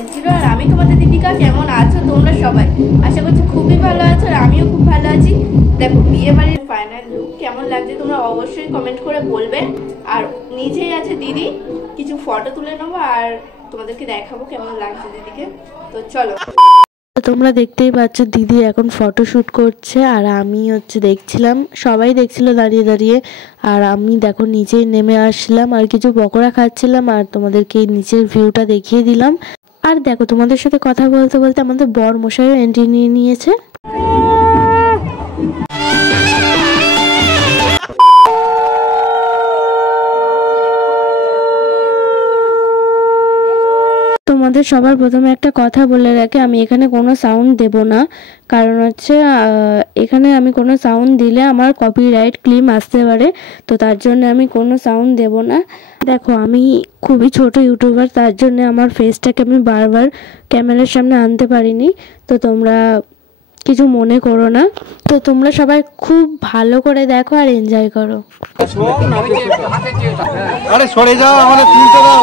হয়েছিল। আর আমি তোমাদের দীপিকা, কেমন আছো তোমরা সবাই? আশা করছি খুবই ভালো আছো, আর আমিও খুব ভালো আছি। দেখো বিয়ে বাড়ির ফাইনাল লুক কেমন লাগছে তোমরা অবশ্যই কমেন্ট করে বলবে। আর নিচেই আছে দিদি, কিছু ফটো তুলে নেবো আর তোমাদেরকে দেখাবো কেমন লাগছে দিদিকে। তো চলো। তোমরা দেখতেই পাচ্ছ দিদি এখন ফটোশুট করছে, আর আমি দেখছিলাম, সবাই দেখছিল দাঁড়িয়ে দাঁড়িয়ে। আর আমি দেখো নিচেই নেমে আসলাম আর কিছু পকোড়া খাচ্ছিলাম, আর তোমাদেরকে নিচের ভিউটা দেখিয়ে দিলাম। আর দেখো তোমাদের সাথে কথা বলতে বলতে আমাদের বর মশাইও এন্ট্রি নিয়ে নিয়েছে। তোমাদের সবার প্রথমে একটা কথা বলে রাখি, আমি এখানে কোনো সাউন্ড দেব না, কারণ এখানে আমি কোনো সাউন্ড দিলে আমার কপিরাইট ক্লেম আসতে পারে, তো তার জন্য আমি কোনো সাউন্ড দেব না। দেখো আমি খুবই ছোট ইউটিউবার, তার জন্য আমার ফেসটাকে আমি বারবার ক্যামেরার সামনে আনতে পারিনি, তো তোমরা কিছু মনে করো না। তো তোমরা সবাই খুব ভালো করে দেখো আর এনজয় করো। আরে সরে যাও, আমাদের তুলতে দাও।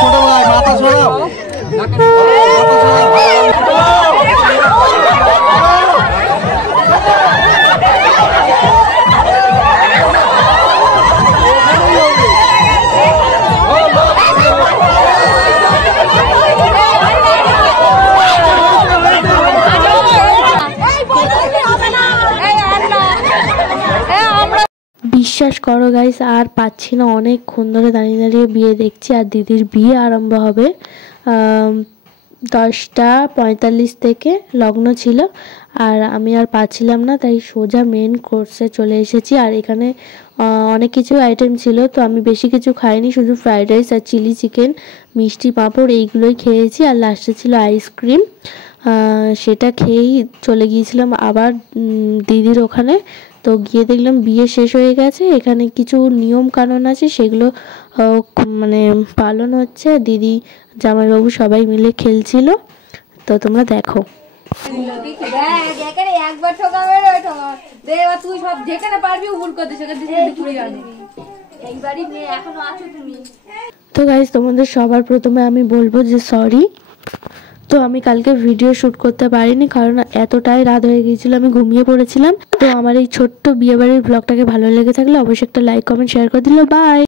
ছোট ভাই মাথা সরাও। বিশ্বাস করো গাইস, আর পাচ্ছি না, অনেকক্ষণ ধরে দাঁড়িয়ে দাঁড়িয়ে বিয়ে দেখছি। আর দিদির বিয়ে আরম্ভ হবে 10:45 থেকে লগ্ন ছিল, আর আমি আর পাচ্ছিলাম না, তাই সোজা মেন কোর্সে চলে এসেছি। আর এখানে অনেক কিছু আইটেম ছিল, তো আমি বেশি কিছু খাইনি, শুধু ফ্রাইড রাইস আর চিলি চিকেন, মিষ্টি পাঁপড় এইগুলোই খেয়েছি। আর লাস্টে ছিল আইসক্রিম, সেটা খেয়েই চলে গিয়েছিলাম আবার দিদির ওখানে। তো গিয়ে দেখলাম বিয়ে শেষ হয়ে গেছে, এখানে কিছু নিয়ম কানুন আছে সেগুলো মানে পালন হচ্ছে। দিদি জামাইবাবু সবাই মিলে খেলছিল, তো তোমরা দেখো। তো গাইস তোমাদের সবার প্রথমে আমি বলবো যে সরি। তো আমি কালকে ভিডিও শ্যুট করতে পারিনি, কারণ এতটাই রাত হয়ে গিয়েছিল, আমি ঘুমিয়ে পড়েছিলাম। তো আমার এই ছোট্ট বিয়েবাড়ির ব্লগটাকে ভালো লেগে থাকলে অবশ্যই একটা লাইক কমেন্ট শেয়ার করে দিল। বাই।